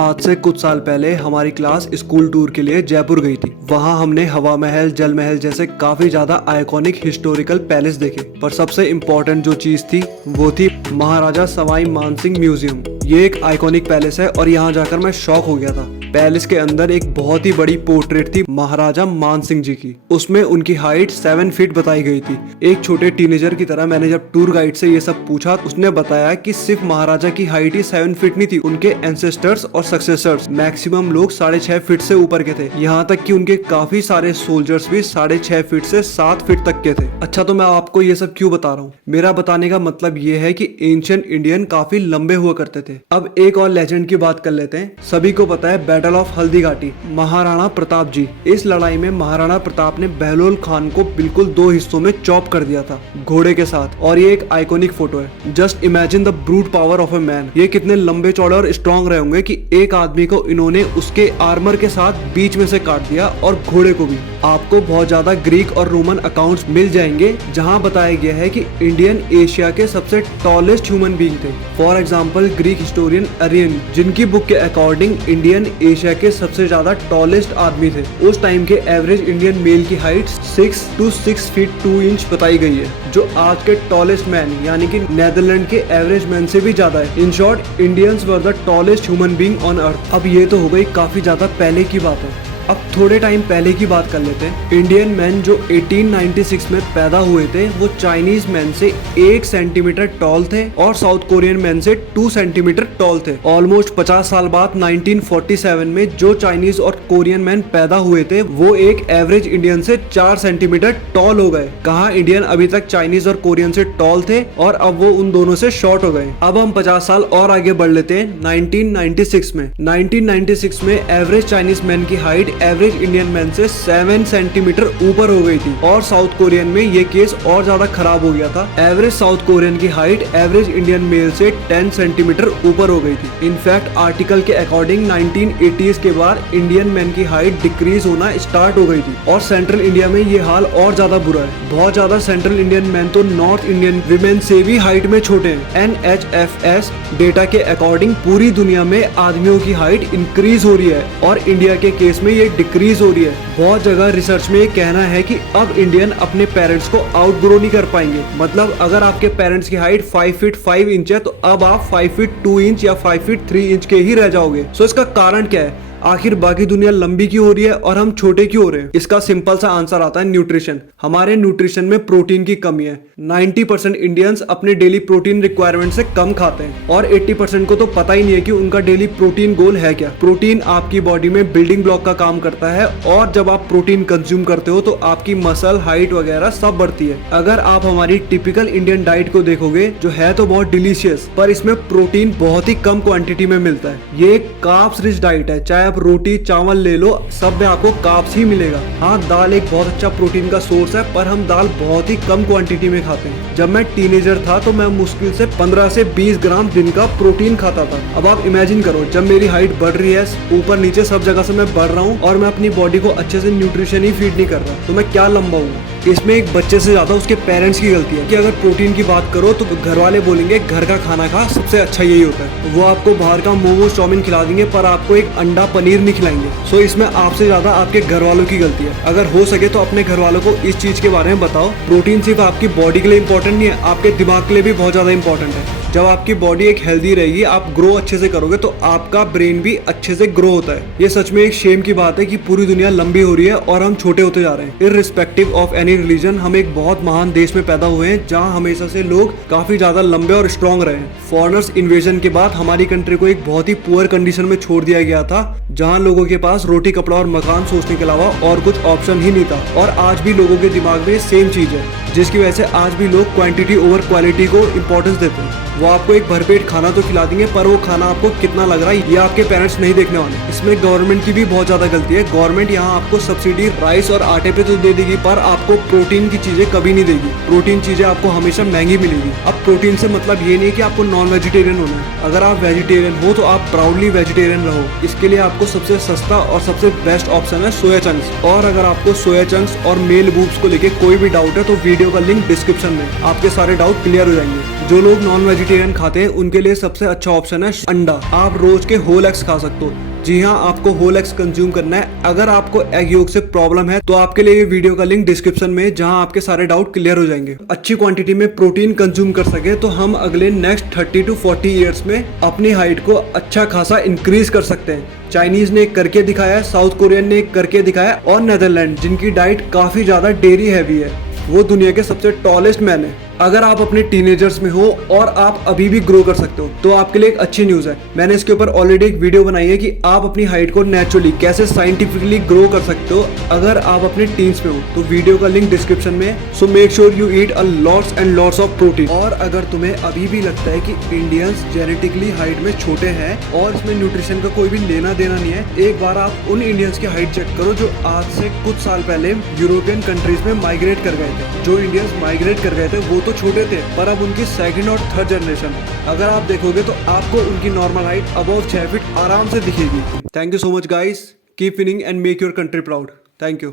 आज से कुछ साल पहले हमारी क्लास स्कूल टूर के लिए जयपुर गई थी। वहाँ हमने हवा महल, जल महल जैसे काफी ज्यादा आइकॉनिक हिस्टोरिकल पैलेस देखे, पर सबसे इम्पोर्टेंट जो चीज थी वो थी महाराजा सवाई मानसिंह म्यूजियम। ये एक आइकॉनिक पैलेस है और यहाँ जाकर मैं शॉक हो गया था। पैलेस के अंदर एक बहुत ही बड़ी पोर्ट्रेट थी महाराजा मानसिंह जी की। उसमें उनकी हाइट 7 फीट बताई गई थी। एक छोटे टीनेजर की तरह मैंने जब टूर गाइड से ये सब पूछा, उसने बताया कि सिर्फ महाराजा की हाइट ही 7 फीट नहीं थी, उनके एंसेस्टर्स और सक्सेसर्स मैक्सिमम लोग 6.5 फीट से ऊपर के थे। यहाँ तक कि उनके काफी सारे सोल्जर्स भी 6.5 फीट से 7 फीट तक के थे। अच्छा, तो मैं आपको ये सब क्यों बता रहा हूँ? मेरा बताने का मतलब ये है कि एंशिएंट इंडियन काफी लंबे हुआ करते थे। अब एक और लेजेंड की बात कर लेते हैं। सभी को पता है बैटल ऑफ हल्दी घाटी, महाराणा प्रताप जी। इस लड़ाई में महाराणा प्रताप ने बहलोल खान को बिल्कुल 2 हिस्सों में चॉप कर दिया था घोड़े के साथ, और ये एक आइकॉनिक फोटो है। Just imagine the brute power of a man. ये कितने लंबे चौड़े और स्ट्रॉन्ग रहे होंगे कि एक आदमी को इन्होंने उसके आर्मर के साथ बीच में से काट दिया, और घोड़े को भी। आपको बहुत ज्यादा ग्रीक और रोमन अकाउंट्स मिल जाएंगे जहां बताया गया है कि इंडियन एशिया के सबसे टॉलेस्ट ह्यूमन बीइंग थे। For example Greek historian Arian, जिनकी बुक के अकॉर्डिंग इंडियन एशिया के सबसे ज्यादा टॉलेस्ट आदमी थे। उस टाइम के एवरेज इंडियन मेल की हाइट 6 to 6 फीट 2 इंच बताई गई है, जो आज के टॉलेस्ट मैन यानी कि नेदरलैंड के एवरेज मैन से भी ज्यादा है। In short, Indians were the tallest human being on earth. अब ये तो हो गई काफी ज्यादा पहले की बात है। अब थोड़े टाइम पहले की बात कर लेते हैं। इंडियन मैन जो 1896 में पैदा हुए थे वो चाइनीज मैन से 1 सेंटीमीटर टॉल थे और साउथ कोरियन मैन से 2 सेंटीमीटर टॉल थे। ऑलमोस्ट 50 साल बाद 1947 में जो चाइनीज और कोरियन मैन पैदा हुए थे वो एक एवरेज इंडियन से 4 सेंटीमीटर टॉल हो गए। कहा इंडियन अभी तक चाइनीज और कोरियन से टॉल थे और अब वो उन दोनों से शॉर्ट हो गए। अब हम 50 साल और आगे बढ़ लेते हैं 1996 में। 1996 में एवरेज चाइनीज मैन की हाइट एवरेज इंडियन मैन से 7 सेंटीमीटर ऊपर हो गई थी, और साउथ कोरियन में ये केस और ज्यादा खराब हो गया था। एवरेज साउथ कोरियन की हाइट एवरेज इंडियन मेल से 10 सेंटीमीटर ऊपर हो गई थी। इनफैक्ट आर्टिकल के अकॉर्डिंग 1980s के बाद इंडियन मैन की हाइट डिक्रीज होना स्टार्ट हो गई थी, और सेंट्रल इंडिया में ये हाल और ज्यादा बुरा है। बहुत ज्यादा सेंट्रल इंडियन मैन तो नॉर्थ इंडियन विमेन से भी हाइट में छोटे हैं। NHFS डेटा के अकॉर्डिंग पूरी दुनिया में आदमियों की हाइट इंक्रीज हो रही है और इंडिया के केस में ये डिक्रीज हो रही है। बहुत जगह रिसर्च में ये कहना है कि अब इंडियन अपने पेरेंट्स को आउटग्रो नहीं कर पाएंगे। मतलब अगर आपके पेरेंट्स की हाइट 5 फीट 5 इंच है तो अब आप 5 फीट 2 इंच या 5 फीट 3 इंच के ही रह जाओगे। सो इसका कारण क्या है? आखिर बाकी दुनिया लंबी क्यों हो रही है और हम छोटे क्यों हो रहे हैं? इसका सिंपल सा आंसर आता है न्यूट्रिशन। हमारे न्यूट्रिशन में प्रोटीन की कमी है। 90% इंडियंस अपने डेली प्रोटीन रिक्वायरमेंट से कम खाते हैं और 80% को तो पता ही नहीं है कि उनका डेली प्रोटीन गोल है क्या। प्रोटीन आपकी बॉडी में बिल्डिंग ब्लॉक का काम करता है, और जब आप प्रोटीन कंज्यूम करते हो तो आपकी मसल हाइट वगैरह सब बढ़ती है। अगर आप हमारी टिपिकल इंडियन डाइट को देखोगे, जो है तो बहुत डिलीशियस, पर इसमें प्रोटीन बहुत ही कम क्वांटिटी में मिलता है। ये एक कार्ब्स रिच डाइट है। चाहे रोटी चावल ले लो, सब में आपको कार्ब्स ही मिलेगा। हाँ, दाल एक बहुत अच्छा प्रोटीन का सोर्स है, पर हम दाल बहुत ही कम क्वांटिटी में खाते हैं। जब मैं टीनेजर था तो मैं मुश्किल से 15 से 20 ग्राम दिन का प्रोटीन खाता था। अब आप इमेजिन करो, जब मेरी हाइट बढ़ रही है, ऊपर नीचे सब जगह से मैं बढ़ रहा हूँ और मैं अपनी बॉडी को अच्छे से न्यूट्रिशन ही फीड नहीं कर रहा, तो मैं क्या लंबा हूँ? इसमें एक बच्चे से ज्यादा उसके पेरेंट्स की गलती है कि अगर प्रोटीन की बात करो तो घर वाले बोलेंगे घर का खाना खा, सबसे अच्छा यही होता है। वो आपको बाहर का मोमोज चाउमीन खिला देंगे, पर आपको एक अंडा पनीर नहीं खिलाएंगे। सो इसमें आपसे ज्यादा आपके घर वालों की गलती है। अगर हो सके तो अपने घर वालों को इस चीज के बारे में बताओ। प्रोटीन सिर्फ आपकी बॉडी के लिए इंपॉर्टेंट नहीं है, आपके दिमाग के लिए भी बहुत ज्यादा इंपॉर्टेंट है। जब आपकी बॉडी एक हेल्दी रहेगी, आप ग्रो अच्छे से करोगे, तो आपका ब्रेन भी अच्छे से ग्रो होता है। ये सच में एक शेम की बात है कि पूरी दुनिया लंबी हो रही है और हम छोटे होते जा रहे हैं। इररिस्पेक्टिव ऑफ एनी रिलीजन, हम एक बहुत महान देश में पैदा हुए हैं जहाँ हमेशा से लोग काफी ज्यादा लंबे और स्ट्रॉन्ग रहे हैं। फॉरेनर्स इन्वेजन के बाद हमारी कंट्री को एक बहुत ही पुअर कंडीशन में छोड़ दिया गया था, जहाँ लोगों के पास रोटी कपड़ा और मकान सोचने के अलावा और कुछ ऑप्शन ही नहीं था। और आज भी लोगों के दिमाग में सेम चीज है, जिसकी वजह से आज भी लोग क्वांटिटी ओवर क्वालिटी को इंपॉर्टेंस देते हैं। वो आपको एक भरपेट खाना तो खिला देंगे, पर वो खाना आपको कितना लग रहा है ये आपके पेरेंट्स नहीं देखने वाले। इसमें गवर्नमेंट की भी बहुत ज्यादा गलती है। गवर्नमेंट यहाँ आपको सब्सिडी राइस और आटे पे तो दे देगी, पर आपको प्रोटीन की चीजें कभी नहीं देगी। प्रोटीन चीजें आपको हमेशा महंगी मिलेगी। अब प्रोटीन से मतलब ये नहीं कि आपको नॉन वेजिटेरियन होना है। अगर आप वेजिटेरियन हो तो आप प्राउडली वेजिटेरियन रहो। इसके लिए आपको सबसे सस्ता और सबसे बेस्ट ऑप्शन है सोया चंक्स। और अगर आपको सोया चंक्स और मेल बूब्स को लेके कोई भी डाउट है तो वीडियो वीडियो का लिंक डिस्क्रिप्शन में, आपके सारे डाउट क्लियर हो जाएंगे। जो लोग नॉन वेजिटेरियन खाते हैं उनके लिए सबसे अच्छा ऑप्शन है अंडा। आप रोज के होल एग्स खा सकते हो। जी हाँ, आपको होल एग्स कंज्यूम करना है। अगर आपको एग योग से प्रॉब्लम है तो आपके लिए ये वीडियो का लिंक डिस्क्रिप्शन में है, जहाँ आपके सारे डाउट क्लियर हो जाएंगे। अच्छी क्वांटिटी में प्रोटीन कंज्यूम कर सके तो हम अगले नेक्स्ट 30 to 40 ईयर्स में अपनी हाइट को अच्छा खासा इंक्रीज कर सकते हैं। चाइनीज ने एक करके दिखाया, साउथ कोरियन ने एक करके दिखाया और नेदरलैंड, जिनकी डाइट काफी ज्यादा डेयरी हैवी है, वो दुनिया के सबसे टॉलेस्ट मैन है। अगर आप अपने टीनेजर्स में हो और आप अभी भी ग्रो कर सकते हो तो आपके लिए एक अच्छी न्यूज है। मैंने इसके ऊपर ऑलरेडी एक वीडियो बनाई है कि आप अपनी हाइट को नेचुरली कैसे साइंटिफिकली ग्रो कर सकते हो अगर आप अपने टीन्स में हो। तो वीडियो का लिंक डिस्क्रिप्शन में है। So make sure you eat a lots and lots of protein. और अगर तुम्हें अभी भी लगता है कि इंडियंस जेनेटिकली हाइट में छोटे हैं और इसमें न्यूट्रिशन का कोई भी लेना देना नहीं है, एक बार आप उन इंडियंस की हाइट चेक करो जो आज से कुछ साल पहले यूरोपियन कंट्रीज में माइग्रेट कर गए थे। जो इंडियंस माइग्रेट कर गए थे वो तो छोटे थे, पर अब उनकी सेकंड और थर्ड जनरेशन अगर आप देखोगे तो आपको उनकी नॉर्मल हाइट अबव 6 फीट आराम से दिखेगी। Thank you so much guys, keep winning and make your country proud. Thank you.